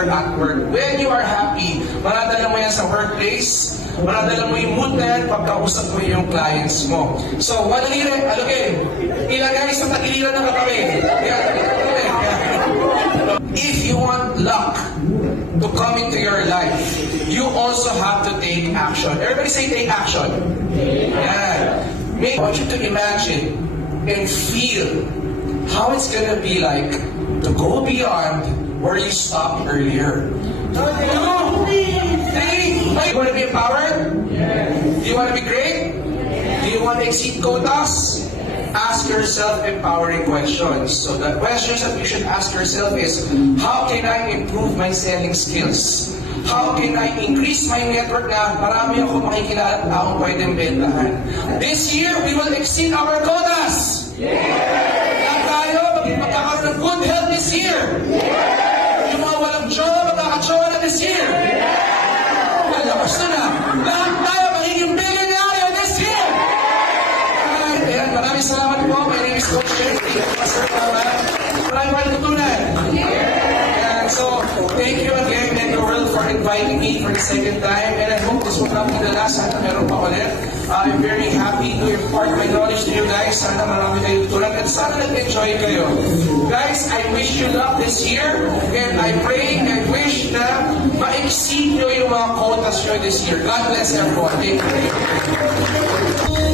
you're at work. When you are happy, maradala mo yan sa workplace, maradala mo yung mood na yan pagkausap mo yung clients mo. So, alugin, ilagay sa tagiliran ng katabi. If you want luck to come into your life, you also have to take action. Everybody say take action. Yeah. I want you to imagine and feel how it's gonna be like to go beyond where you stopped earlier. Hey, you want to be empowered? Do you want to be great? Do you want to exceed quotas? Ask yourself empowering questions. So the questions that you should ask yourself is, how can I improve my selling skills? How can I increase my network na marami ako makikilala at akong pwedeng bentahan? This year, we will exceed our quotas! Lahat tayo, magkakaroon ng good health this year! Yung mga walang jowa, magkakajowa na this year! Malakas na! Lahat tayo magiging billionaire this year! Ayan, maraming salamat po. My name is Coach Jeff. Thank you, Pastor Paula. Maraming natutunan. So, thank you again, Metro World, for inviting me for the second time. And I hope this will not be the last. Sana meron pa ulit. I'm very happy to impart my knowledge to you guys. Sana marami kayo tulad. At sana nag-enjoy kayo. Guys, I wish you luck this year. And I pray, I wish na ma-exceed nyo yung mga quotas nyo this year. God bless everyone. Thank you.